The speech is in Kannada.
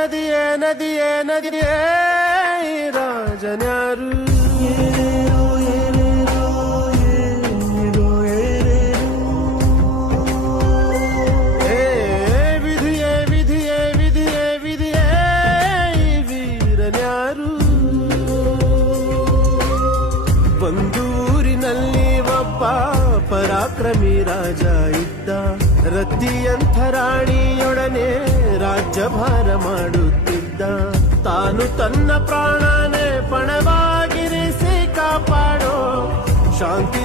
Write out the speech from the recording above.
ನದಿಯೇ ನದಿಯೇ ನದಿಯೇ ರಾಜನ್ಯಾರು ವಿಧಿಯೇ ವಿಧಿಯೇ ವಿಧಿಯೇ ವಿಧಿಯೇ ವೀರನ್ಯಾರು ಒಂದು ಊರಿನಲ್ಲಿ ಒಬ್ಬ ಪರಾಕ್ರಮಿ ರಾಜ ಇದ್ದ ರತಿಯಂಥ ರಾಣಿಯೊಡನೆ ರಾಜ್ಯಭಾರ ಮಾಡುತ್ತಿದ್ದ ತಾನು ತನ್ನ ಪ್ರಾಣನೇ ಪಣವಾಗಿರಿಸಿ ಕಾಪಾಡೋ ಶಾಂತಿ